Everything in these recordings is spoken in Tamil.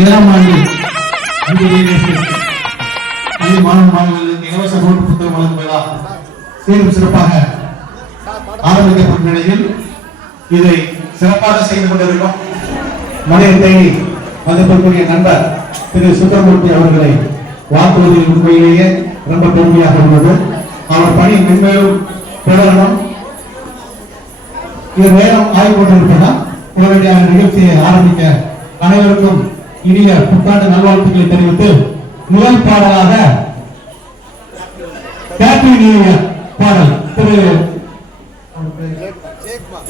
7ஆம் ஆண்டு மாணவ மாணவர்களுக்கு இலவச நோட்டு புத்தகம் வழங்கும் விழா சீரும் சிறப்பாக ஆரம்பிக்கப்பட்ட நிலையில் இதை சிறப்பாக செய்து கொண்டிருக்கும் மலையை தேடி வந்திருக்கக்கூடிய நண்பர் திரு சுந்தரமூர்த்தி அவர்களை வாழ்த்துவதில் உண்மையிலேயே ரொம்ப பெருமையாக உள்ளது. அவர் பணி மென்மேலும் தொடரணும். இது நேரம் ஆய்வு கொண்டிருப்பதால் உங்களுடைய நிகழ்ச்சியை ஆரம்பிக்க அனைவருக்கும் இனிய புத்தாண்டு நல்வாழ்த்துக்களை தெரிவித்து முதல் பாடலாக ஹேப்பி நியூ இயர் பாடல் திரு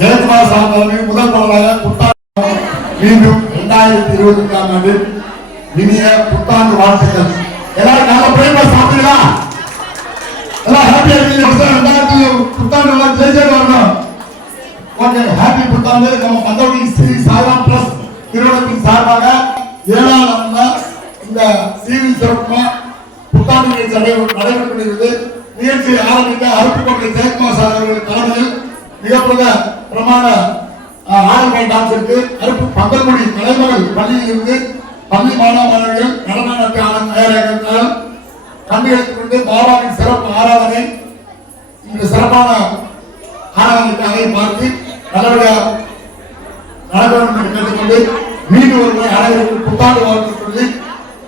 ஜெயக்குமார் சாமி முதல் பாடலாக புத்தாண்டு மீண்டும் 2020ஆம் ஆண்டு இனிய புத்தாண்டு வாழ்த்துக்கள். எல்லாரும் நல்ல பிரேமா சாப்பிட்டீங்களா? எல்லாம் ஹாப்பியா இருக்கீங்க? புத்தாண்டு எல்லாம் ஜெயிச்சே வரணும். ஓகே, ஹாப்பி புத்தாண்டு. நம்ம பந்தவடி ஸ்ரீ சாய்ராம் ட்ரஸ்ட் நிறுவனத்தின் சார்பாக 7ஆம் நாள் இந்த சீரில் சிறப்புமா புத்தாண்டு நிகழ்ச்சி நடைபெற்றுக் கொண்டிருக்கிறது. நிகழ்ச்சியை ஆரம்பிக்க அருப்புக்கோட்டை ஜெயக்குமார் சார் அவர்கள் தலைமையில் மிகப்பெரிய பிரமாண ஆடல் டான்ஸ் இருக்கு. அருப்பு பந்தல்குடி கலைமகள் பள்ளியில் இருந்து பள்ளி மாணவ மாணவர்கள் நடன தயாராக கண்டுகளித்துக் கொண்டு பாபாவின் சிறப்பு ஆராதனை இந்த சிறப்பான ஆராதனைக்காக பார்த்து நல்லபடியாக நடக்க வேண்டும் என்று கேட்டுக்கொண்டு மீண்டும் ஒரு முறை அனைவருக்கும் புத்தாண்டு வாழ்த்து சொல்லி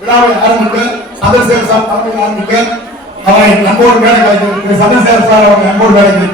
விழாவை ஆரம்பிக்க சந்திரசேகர் சார் தலைமையில் ஆரம்பிக்க அவரை நம்போடு வேலைக்கு சந்திரசேகர் சார் அவரை நம்போடு வேலைக்கு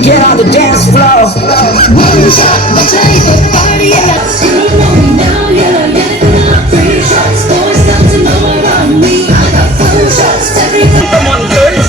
Get on the dance floor. One shot, the table, party at school. Now you're enough. 3 shots, boys come to know about me. I got 4 shots, everything. Come on, girls.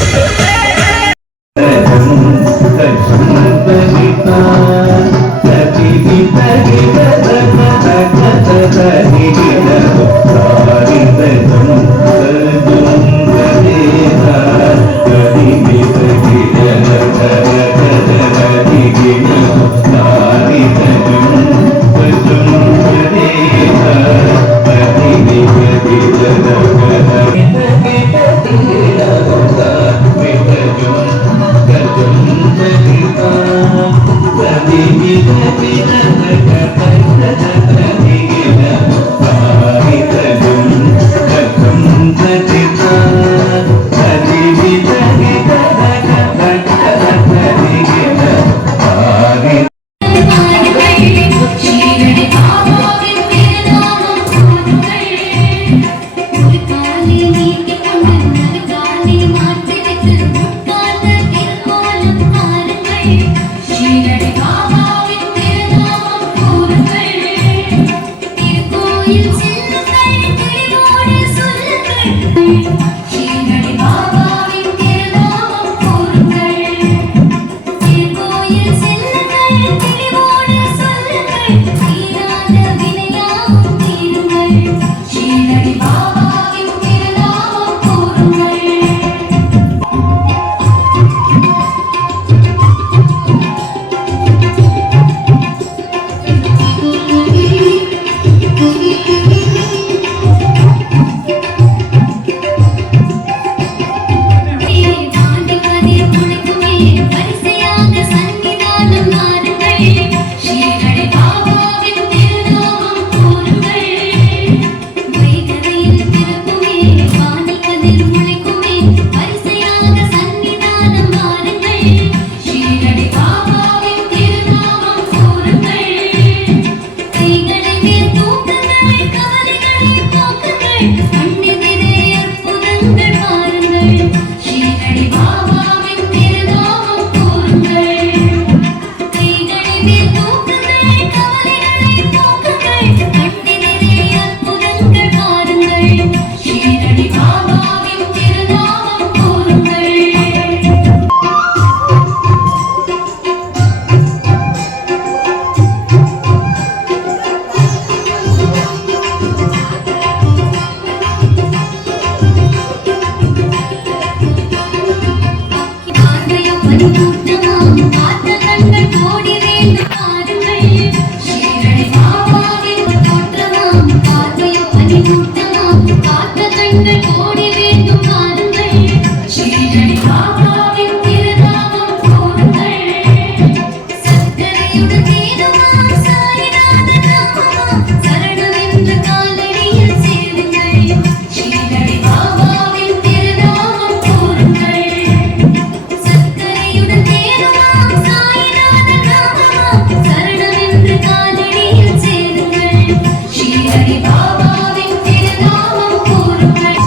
செல்வங்கள் கோடி வேண்டும் வாருங்கள் ஸ்ரீரடி பாபாவின் திருநாமம் கூறுங்கள் சக்கரையுடன் தேடுமாம் சாய்நாத நாமமாம் சரணமென்ற காலடியில் சேருங்கள் ஸ்ரீரடி பாபாவின் திருநாமம் கூறுங்கள் சக்கரையுடன் தேடுமாம் சாய்நாத நாமமாம் சரணமென்ற காலடியில் சேருங்கள் ஸ்ரீரடி பாபாவின் திருநாமம் கூறுங்கள்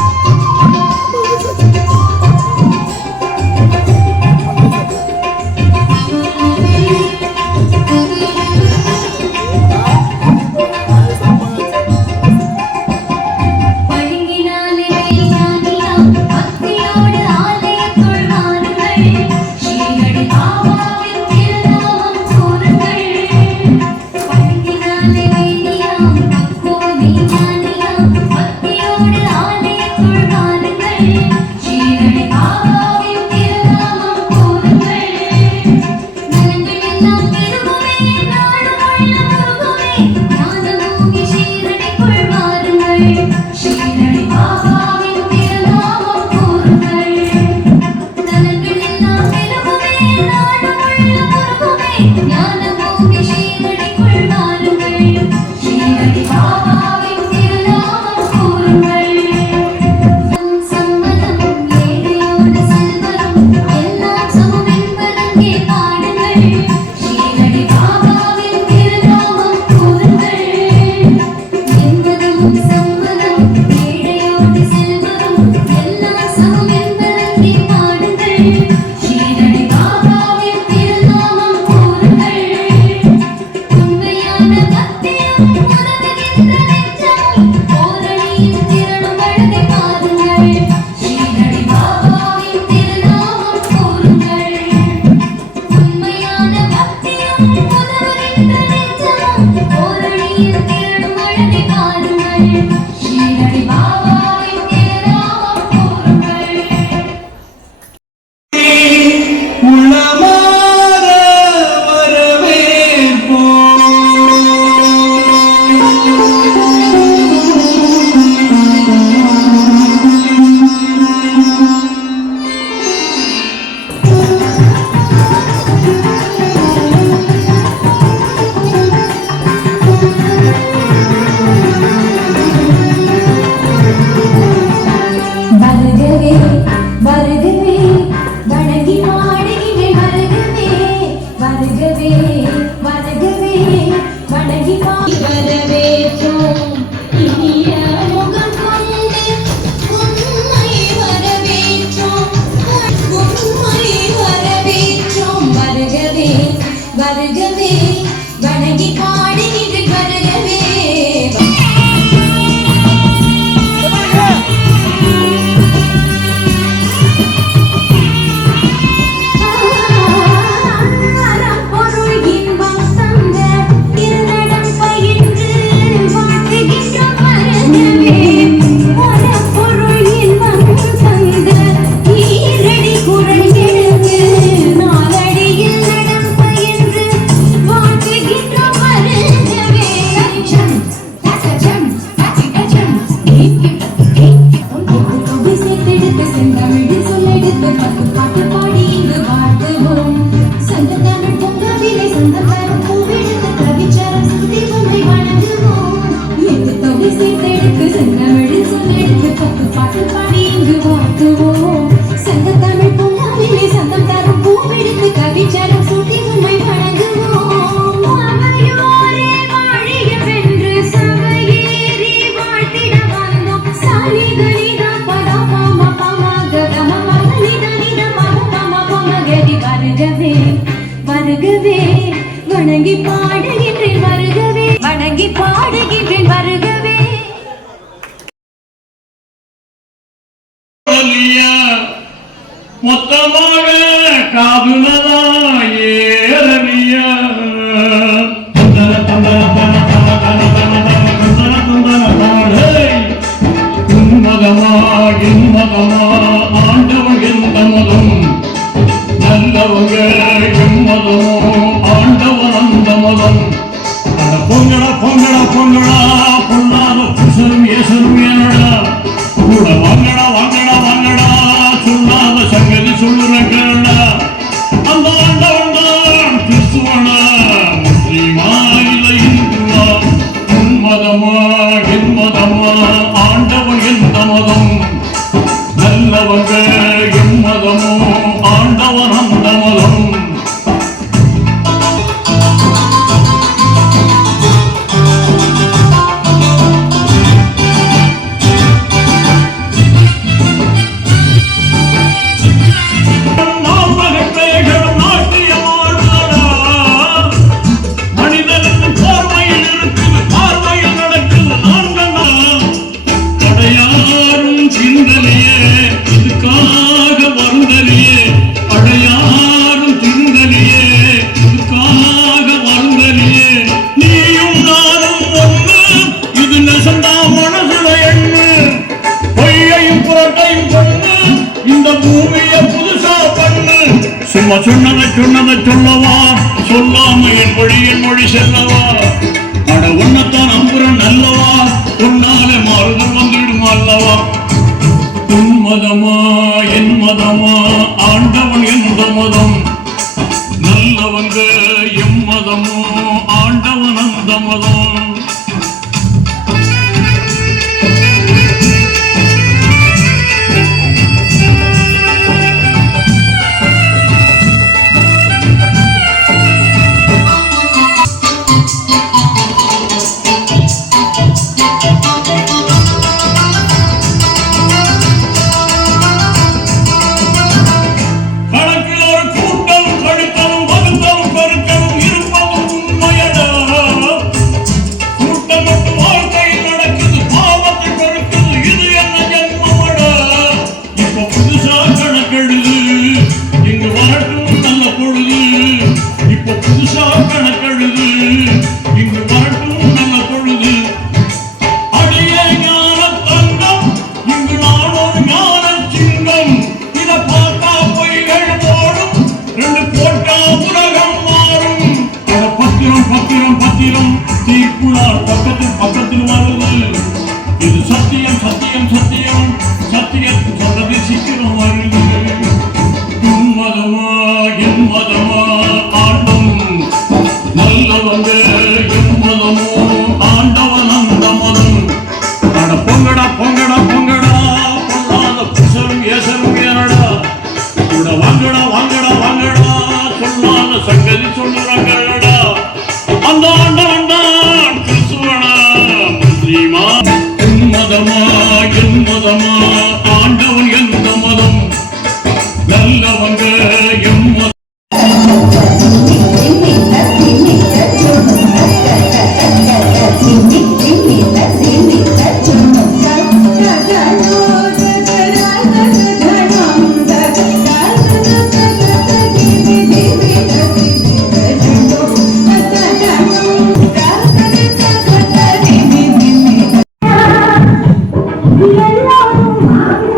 பழங்கினாலே மெய்ஞானியாம் பக்தியோடு ஆலயத்துள் வாருங்கள் ஸ்ரீரடி பாபாவின் திருநாமம் கூறுங்கள் பழங்கினாலே மெய்ஞானியாம் மெய்ஞானியாம் பக்தியோடு ஆலயத்துள் வாருங்கள் ஸ்ரீரடி பாபாவின் திருநாமம் கூறுங்கள் நலங்கள் எல்லாம் பெருகுமே நாடுமுள்ள முருகுமே ஞானமூங்கி ஸ்ரீரடிக்குள் வாருங்கள் ஸ்ரீரடி பாபாவின் திருநாமம் கூறுங்கள் நலங்கள் எல்லாம் பெருகுமே நாடுமுள்ள முருகுமே ஞானமூங்கி ஸ்ரீரடிக்குள் வாருங்கள் ஸ்ரீரடி பாபாவின் திருநாமம் கூறுங்கள் சம்மதம் ஏழையோடு செல்வரும் எல்லாம் சமம் என்பதங்கே பாடுங்கள் ஸ்ரீரடி பாபாவின் திருநாமம் கூறுங்கள் என்பதும் சம்மதம் ஏழையோடு செல்வரும் எல்லாம் சமம் என்பதங்கே பாடுங்கள் ஸ்ரீரடி பாபாவின் திருநாமம் கூறுங்கள் உண்மையான பக்தியும் உதவுகின்ற நெஞ்சமும் ஓரணியில் திரளும் அழகை பாருங்கள் ஸ்ரீரடி பாபாவின் திருநாமம் கூறுங்கள் உண்மையான பக்தியும் உதவுகின்ற நெஞ்சமும் ஓரணியில் திரளும் அழகை பாருங்கள் ஸ்ரீரடி பாபாவின் திருநாமம் கூறுங்கள் உள்ளமார வருகவே வருகவே வணங்கி பாடுகிறேன் வருகவே வருகவே வருகவே வணங்கி வரவேற்றோம் இனிய முகம் கொண்டு உண்மை வரவேற்றோம் உண்மை வரவேற்றோம் வருகவே வருகவே வணங்கி பாடுகிறேன் வருகவே பொருள் இன்பம் தந்த திருநடம் பயின்று வாழ்த்துகின்றோம் வருகவே பொருள் இன்பம் தந்த ஈரடி குரல் எழுந்து நாலடியில் நடம் பயின்று வாழ்த்துகின்றோம் வருகவே அச்சம் அச்சம் அச்சம் சேர்த்தெடுத்து செந்தமிழ் சொல்லெடுத்து பத்து பாட்டு பாடி இங்கு வாழ்த்துவோம் சங்க தமிழ் பொங்கவிலை சந்த தரும் பூவெடுத்து கவிச்சரம் சுத்தி உண்மை வணங்குவோம் எட்டு தொகை சேர்த்தெடுத்து செந்தமிழ் சொல்லெடுத்து பத்து பாட்டு பாடி இங்கு வாழ்த்துவோம் சங்க தமிழ் பொங்கவிலை சந்தம் தரும் பூவெடுத்து கவிச்சரம் சுத்தி உண்மை வணங்குவோம் அவையோரே வாழிய வென்று சபையேறி வாழ்த்திட வந்தோம் சாலிதனித பதா பாம பமக கம பதனித நித பம பம பமகரி வருகவே வருகவே வணங்கி பாடுகின்றேன் வருகவே வணங்கி பாடுகின்றேன் வருகவே மொத்தமாக காதுனதா ஏறனிய உன்மதமா இன்மதமா ஆண்டவன் எந்த மதம் நல்லவங்க எம்மதமோ ஆண்டவன் அந்த மதம் பொங்கடா பொங்கடா பொங்கடா பொல்லாத புருஷரும் ஏசரும் ஏனடா கூட நல்லவங்க எம்மதமோ ஆண்டவன் அந்த மதம். சும்மா சொன்னதை சொல்லவா, சொல்லாம என் மொழி செல்லவா, அட உன்னத்தான் நம்புறன் நல்லவா, உன்னால மாறுதல் வந்துடும் அல்லவா. உன் மதமா என் மதமா ஆண்டவன் எந்த மதம், நல்லவங்க எம் மதமோ ஆண்டவன் அந்த மதம். பக்கத்தில் வருது இது சத்தியம் சத்தியம் சத்தியம் சத்தியம் சொல்றது சீக்கிரம் வருது. உன் மதமா என் மதமா ஆண்டும் நல்லவங்க எம் மதமோ ஆண்டவன் அந்த மதம். அட பொங்கடா பொங்கடா பொங்கடா பொல்லாத புசரும் ஏசரும் ஏனடா, கூட வாங்கடா வாங்கடா வாங்கடா சொல்லாத சங்கதி சொல்லுறாங்கடா. அந்த ஆண்டாண்டான் கிறிஸ்துவனா முஸ்லிமா. என் மதமா என் மதமா ஆண்டவன் எந்த மதம், நல்லவங்க எம் மதம். எல்லாரும்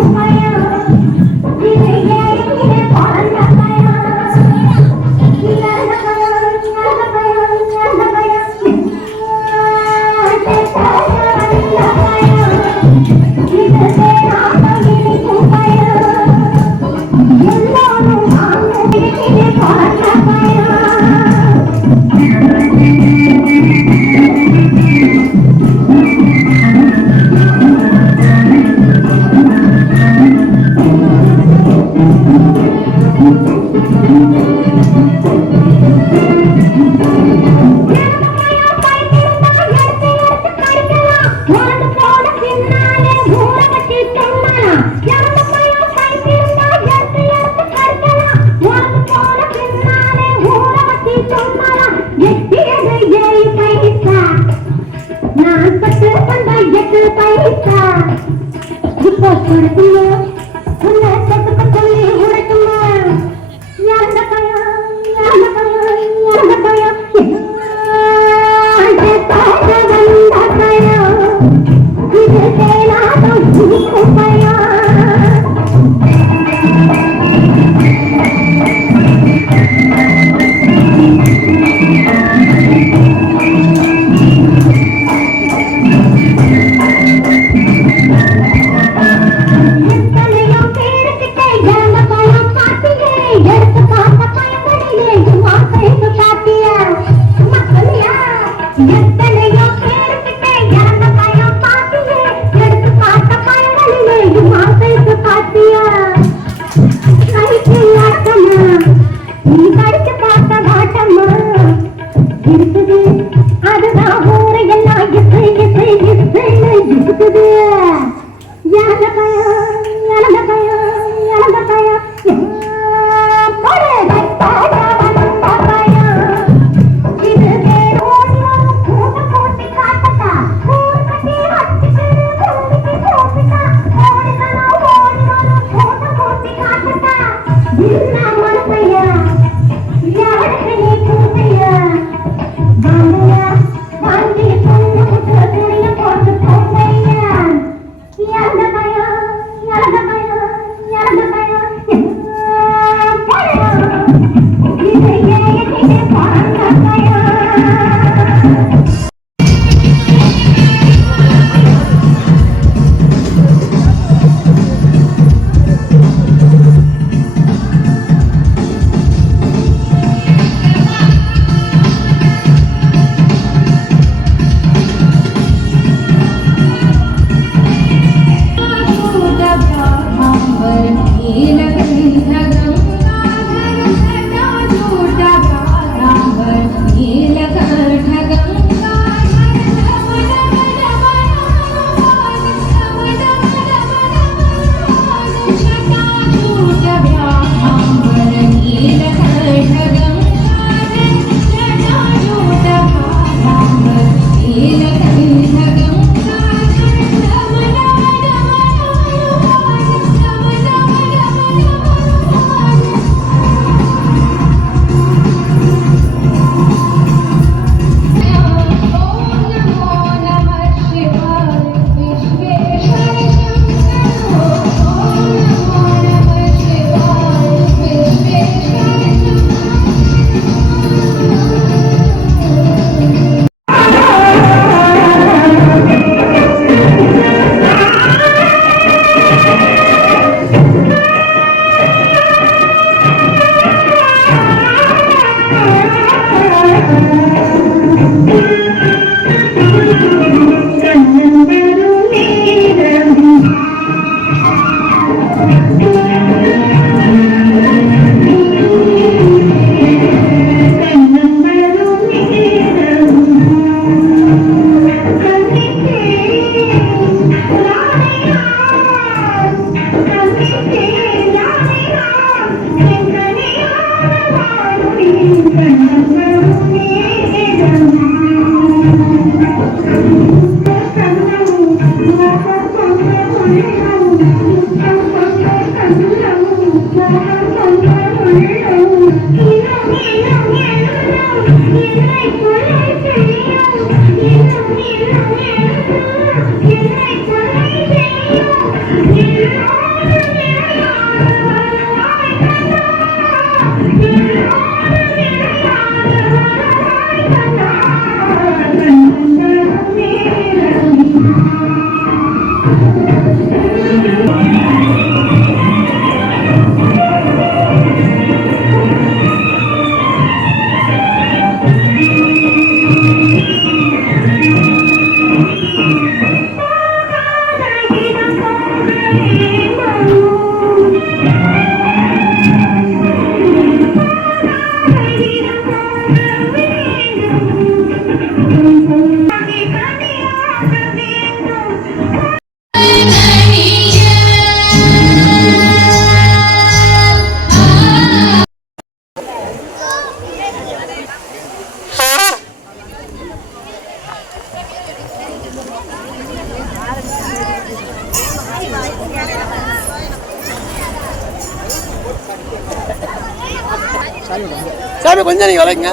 சாமி கொஞ்சம் நீங்க வளைங்க.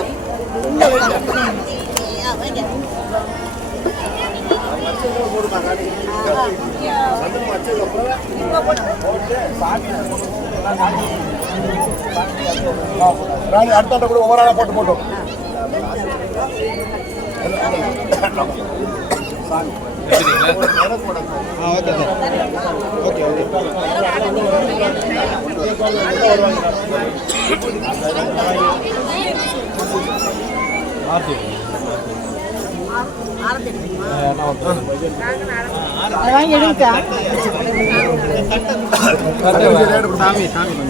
அடுத்த கூட ஒவ்வொரு ஆளா போட்டு போட்டோம். Okay sir. Okay okay.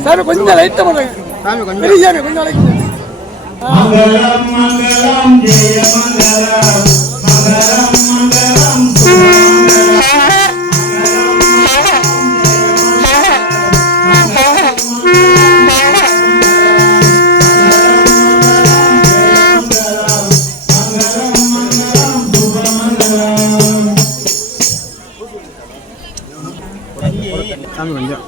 சாமி கொஞ்சம் லைட்டா பண்ணுங்க. சாமி கொஞ்சம் கொஞ்சம் லைட்டா. மங்களம் மங்களம் ஜெய மங்களம் மங்களம் மங்களம் சாமி கொஞ்சம்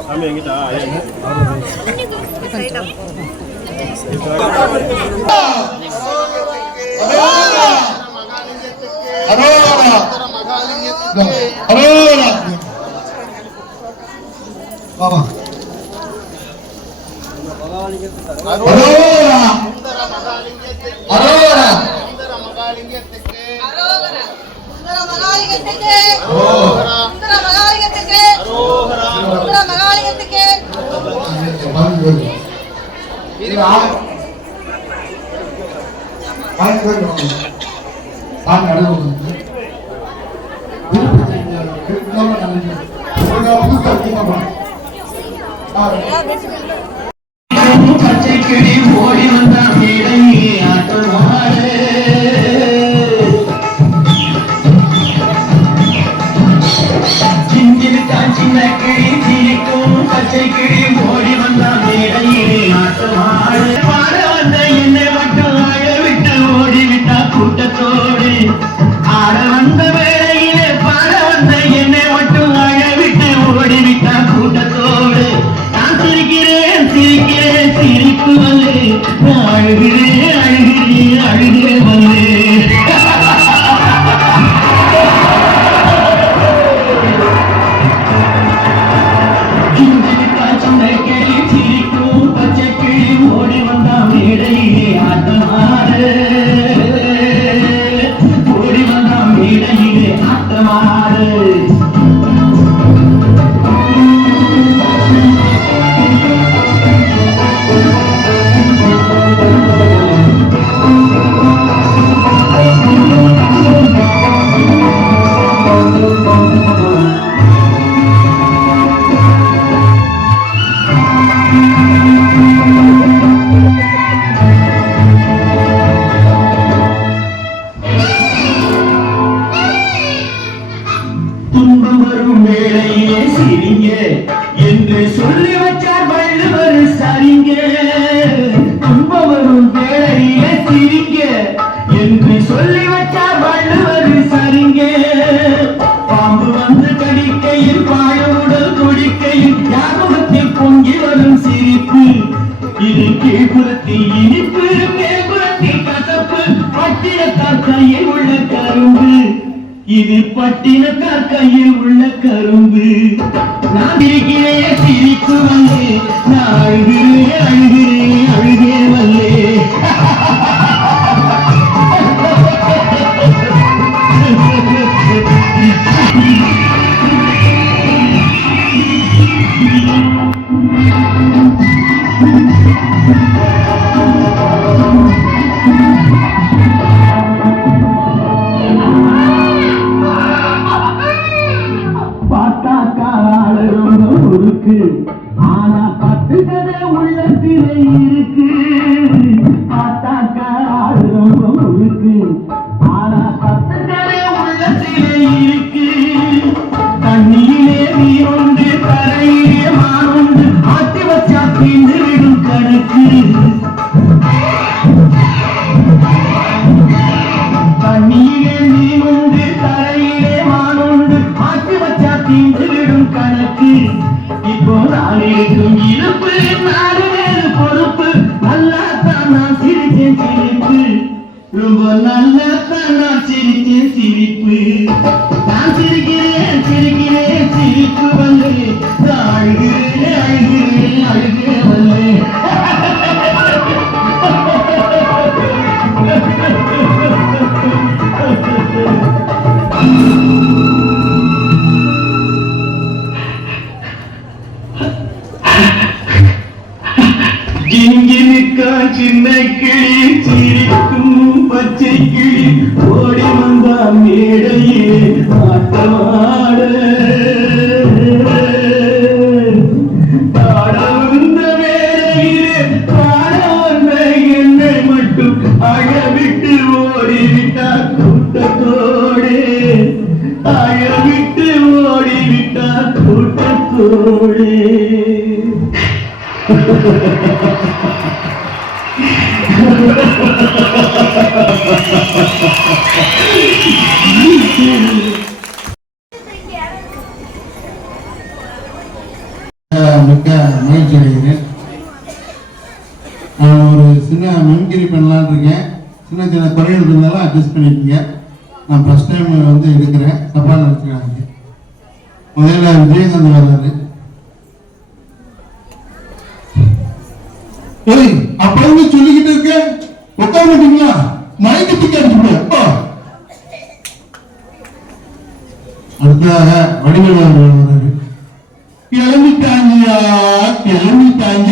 சாமி எங்கிட்ட பச்சைக்கிளி ஓடி வந்தான் மேடையே ஆட்டமாடு சிந்திருக்கான் சின்ன கிளி சிரிக்கும் பச்சைக்கிளி ஓடி வந்தான் மேடையே ஆட்டமாடு பாட வந்த என்னை மட்டும் அழ விட்டு ஓடிவிட்டா கூட்டத்தோடு ஆட வந்த வேளையிலே பாட வந்த என்னை மட்டும் அழ விட்டு ஓடிவிட்டா கூட்டத்தோடு நான் சிரிக்கிறேன் சிரிக்கிறேன் சிரிப்பு வந்து அழுகிறேன் சிரிங்க என்று சொல்லி வச்சார் வள்ளுவர் சரிங்க துன்பம் வரும் வேளையிலே சிரிங்க என்று சொல்லி வச்சார் வள்ளுவர் சரிங்க பாம்பு வந்து கடிக்கையில் பாழுடல் துடிக்கையில் யாருடத்தில் பொங்கி வரும் சிரிப்பு இது கீழ்புறத்தில் இனிப்பு மேல்புறத்தில் கசப்பு பட்டினத்தார் கையில் உள்ள கரும்பு இது பட்டினத்தார் கையில் உள்ள கரும்பு நான் இருக்கிறேன் சிரிப்பு வல்லே நான் அழுகிறேன் அழுகிறேன் அழுகே வல்லே ஆனா பத்து கதை உள்ளத்திலே இருக்கு பார்த்தாக்கா ரொம்ப இருக்கு ஆனா பத்து கதை உள்ளத்திலே இருக்கு தண்ணியிலே நீருண்டு கரையிலே மாறுண்டு ஆட்டி வச்சா தீண்டு விடும் கணக்கு தண்ணியிலே நீருண்டு கரையிலே மாறுண்டு ஆட்டி வச்சா தீண்டு விடும் கணக்கு இப்போ நான் இருக்கும் இருப்பு நாடு வேறு பொறுப்பு நல்லா தான் நான் சிரிச்சேன் சிரிப்பு ரொம்ப நல்லா தான் நான் சிரிச்சேன் சிரிப்பு நான் சிரிக்கிறேன் சிரிக்கிறேன் சிரிப்பு வந்து நான் அழுகிறேன் அழுகிறேன் அழுகே வந்து ஜிங்கினுக்கா சின்ன கிளி சிரிக்கும் பச்சை கிளி ஓடி வந்தா மேடையே ஆட்டமாட பாட வந்த மேடையிலே பாட வந்த என்னை மட்டும் அழவிட்டு ஓடிவிட்டா கூட்டத்தோடே அழவிட்டு ஓடிவிட்டா கூட்டத்தோடே மிக்க மகிழ்ச்சி அடைகிறேன். நான் ஒரு சின்ன மென்கிரி பண்ணலான்னு இருக்கேன். சின்ன சின்ன குறைகள் இருந்தாலும் அட்ஜஸ்ட் பண்ணிக்கோங்க. நான் ஃபர்ஸ்ட் டைம் வந்து எடுக்கிறேன், தப்பாக நினச்சிக்கிறாங்க. முதல்ல விஜயகாந்த் வர்றாரு. ஏய், அப்ப சொல்லிக்கிட்டு இருக்க உட்கார மாட்டீங்களா? மயக்கத்துக்கு அடிச்சுடுவா. அடுத்ததாக வடிவேல் வர்றாரு. கிளம்பிட்டாங்கயா கிளம்பிட்டாங்க.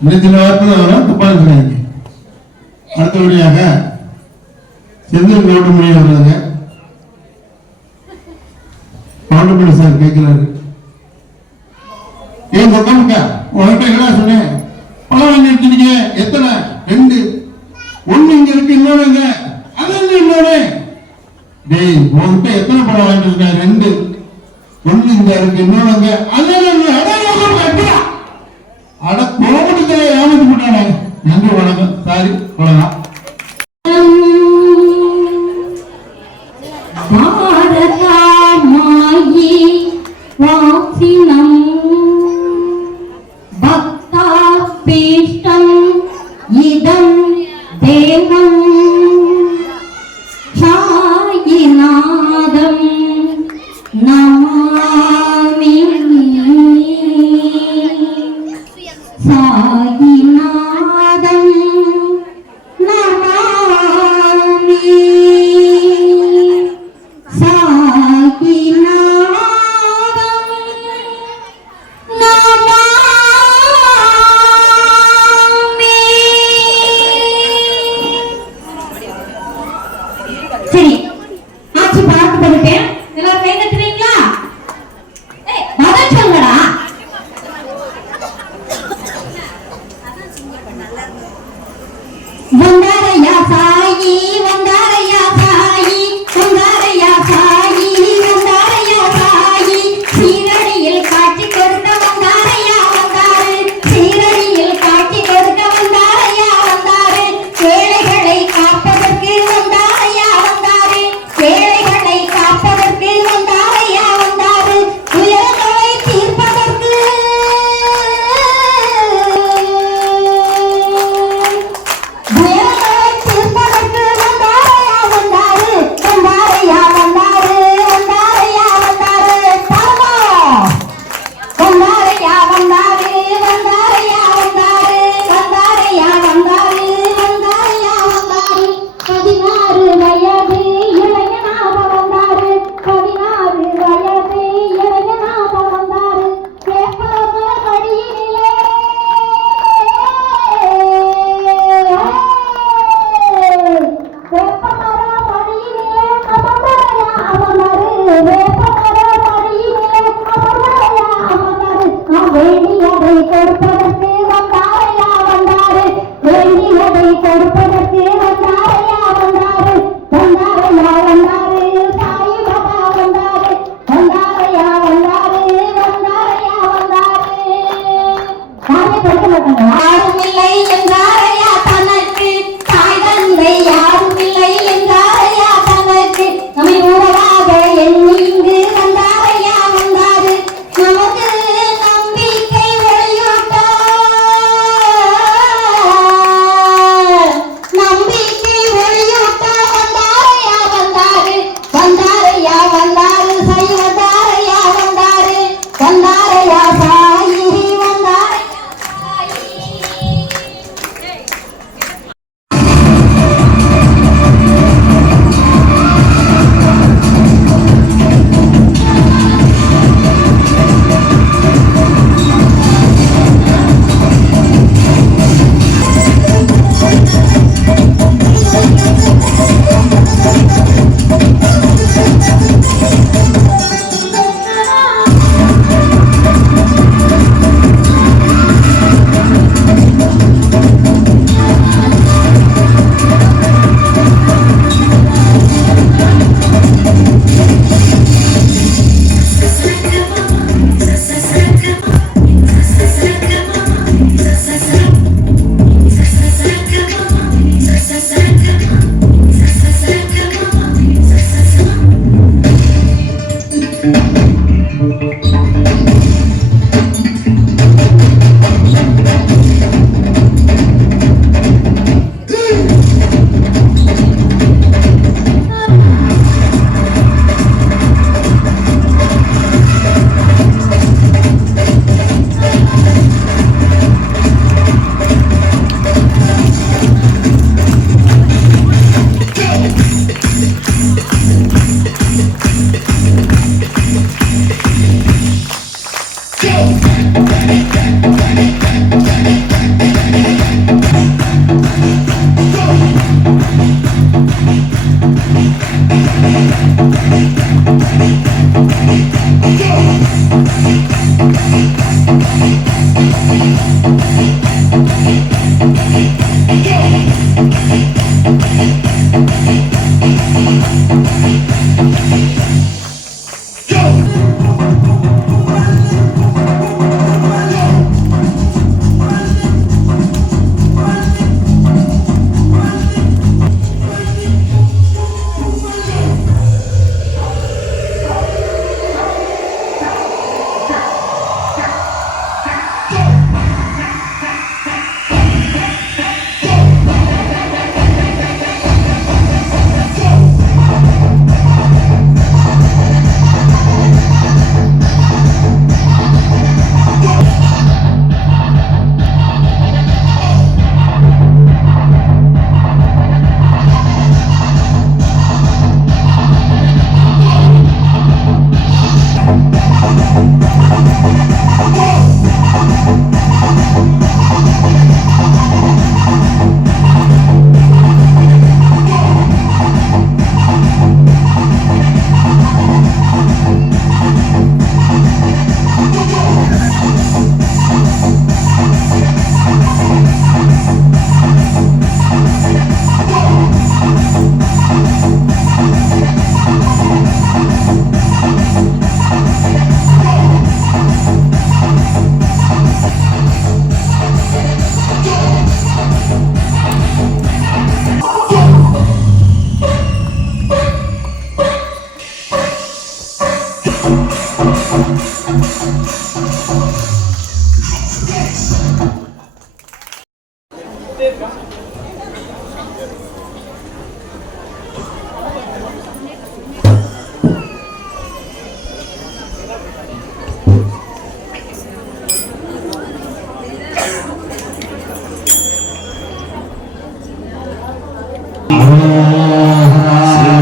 இந்த சில வார்த்தை வர தப்பா இருக்கிறாங்க. அடுத்தபடியாக செந்தில் கவுடமணி வர்றாங்க. கவுண்டமணி சார் கேட்கிறாரு, ஏன் உட்காந்துக்க உன்கிட்ட என்ன சொன்னேன், பழம் வாங்கி வச்சிருக்கீங்க எத்தனை? 2. 1 இங்க இருக்கு, இன்னொன்னு அது இன்னொன்னு. டேய் உன்கிட்ட எத்தனை பழம் வாங்கிட்டு இருக்கேன்? 2. 1 இங்க இருக்கு, இன்னொன்னு அட கோபத்துக்கு ஏமாந்து போட்டானே. நன்றி வணக்கம். சாரி அவ்வளவுதான். வந்தாரையா சாயி வந்தாரையா சாயி வந்தாரையா சாயி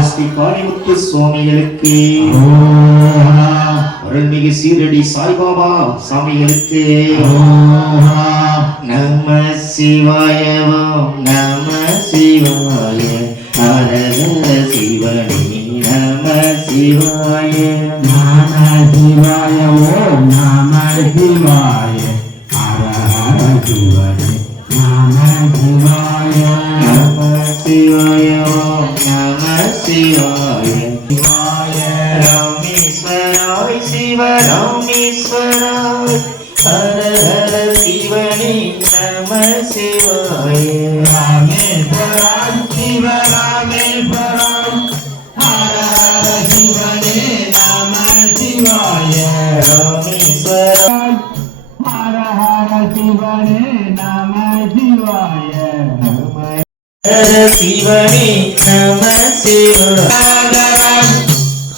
ஸ்ரீ காளிமுத்து சுவாமிகளுக்கு அருள்மிகு சீரடி சாய்பாபா சாமிகளுக்கு நம சிவாய ஓம் நம சிவாய ஹரஹர சிவனே நம சிவாய நம சிவாய ஓம் நம சிவாய ஹரஹர சிவனே நம சிவாய நம சிவாய ஓம் நம சிவாய ராமேஸ்வராய் சிவ ராமேஸ்வராய் ஹர ஹர சிவனே நம சிவாய ராமேஸ்வராய் சிவ ராமேஸ்வராய் ஹர ஹர சிவனே நம சிவாய ராமேஸ்வராய் ஹர ஹர சிவனே நம சிவாய ஹர சிவனே நம சிவாய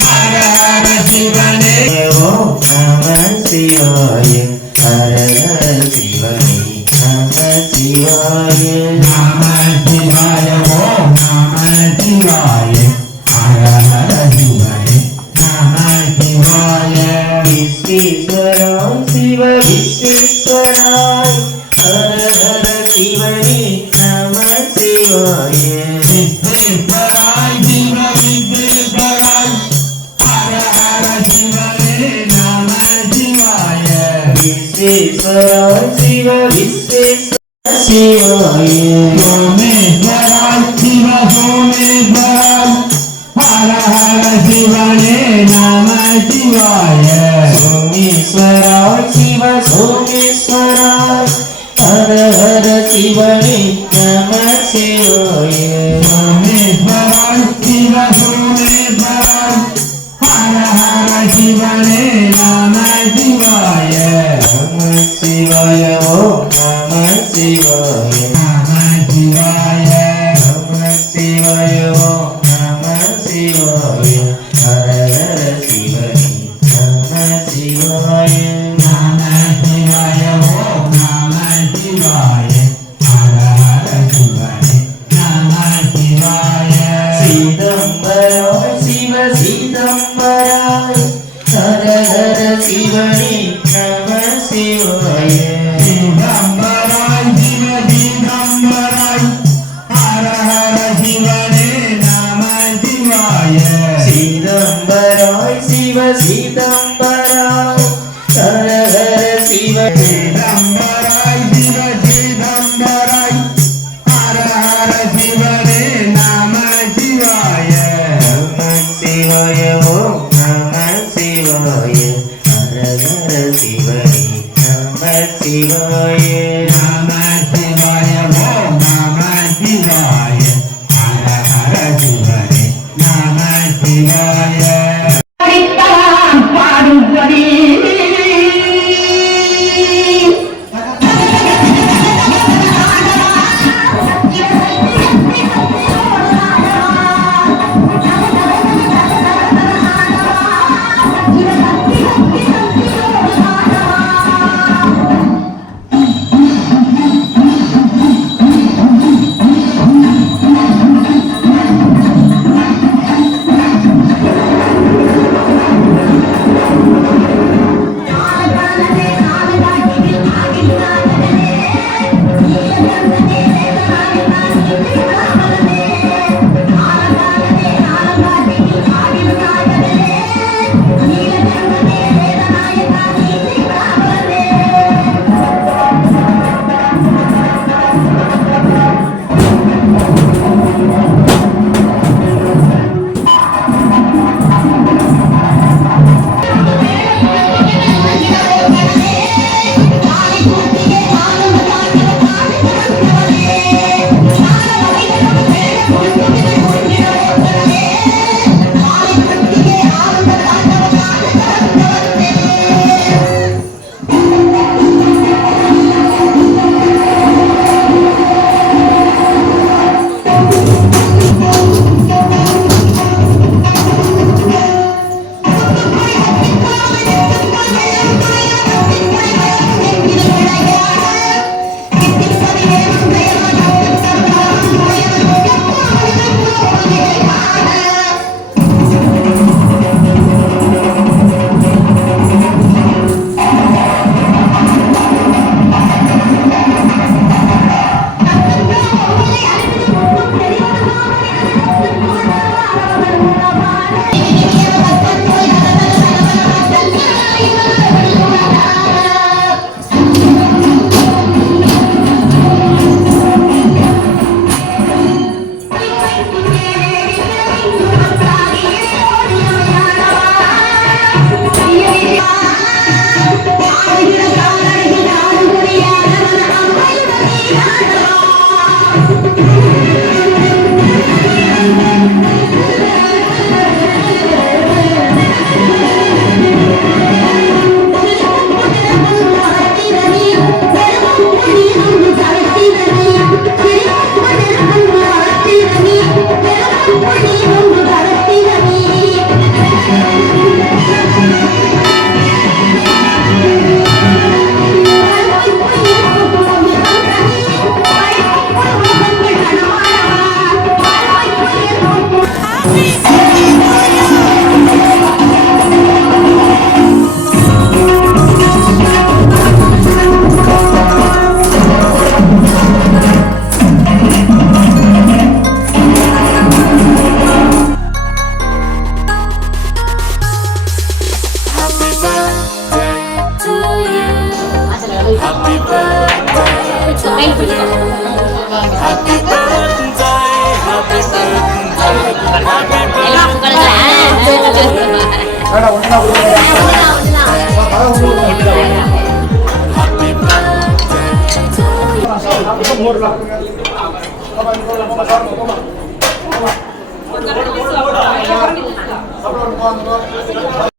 ஹர ஹர சிவனே ஓம் நம சிவாய ஹர ஹர சிவனே நம சிவாய நம சிவாய ஓம் நம சிவாய ஹர ஹர சிவனே நம சிவாய விஸ்வேஸ்வராய் சிவ விஸ்வேஸ்வராய் ஹர ஹர சிவனே நம சிவாய விஸ்வேஸ்வராய் சிவ விஸ்வேஸ்வராய் ஹர ஹர சிவனே நம சிவாய விஸ்வேஸ்வராய் சிவ விஸ்வேஸ்வர சிவாய சோமேஸ்வராய் சிவ சோமேஸ்வராய் ஹர ஹர சிவனே நம சிவாய சோமேஸ்வராய் சிவ சோமேஸ்வராய் ஹர ஹர சிவனே நம சிவாய சோமேஸ்வராய் சிவ சோமேஸ்வராய் ஹர ஹர சிவனே நம சிவாய நம சிவாய ஓம் நம சிவாய நம சிவாய நம சிவாய ஓம் நம சிவாய ஹர ஹர சிவனே நம சிவாய நம சிவாய ஓம் நம சிவாய ஹர ஹர சிவனே நம சிவாய சிதம்பராய் சிவ சிதம்பராய் ஹர ஹர சிவனே நம சிவாய சிதம்பராய் சிவ சிதம்பராய் ஹர ஹர சிவனே நம சிவாய சிதம்பராய் சிவ சிதம்பராய் ஹர ஹர சிவனே சிதம்பராய் சிவ சிதம்பராய் ஹர ஹர சிவனே நம Happy birthday to you.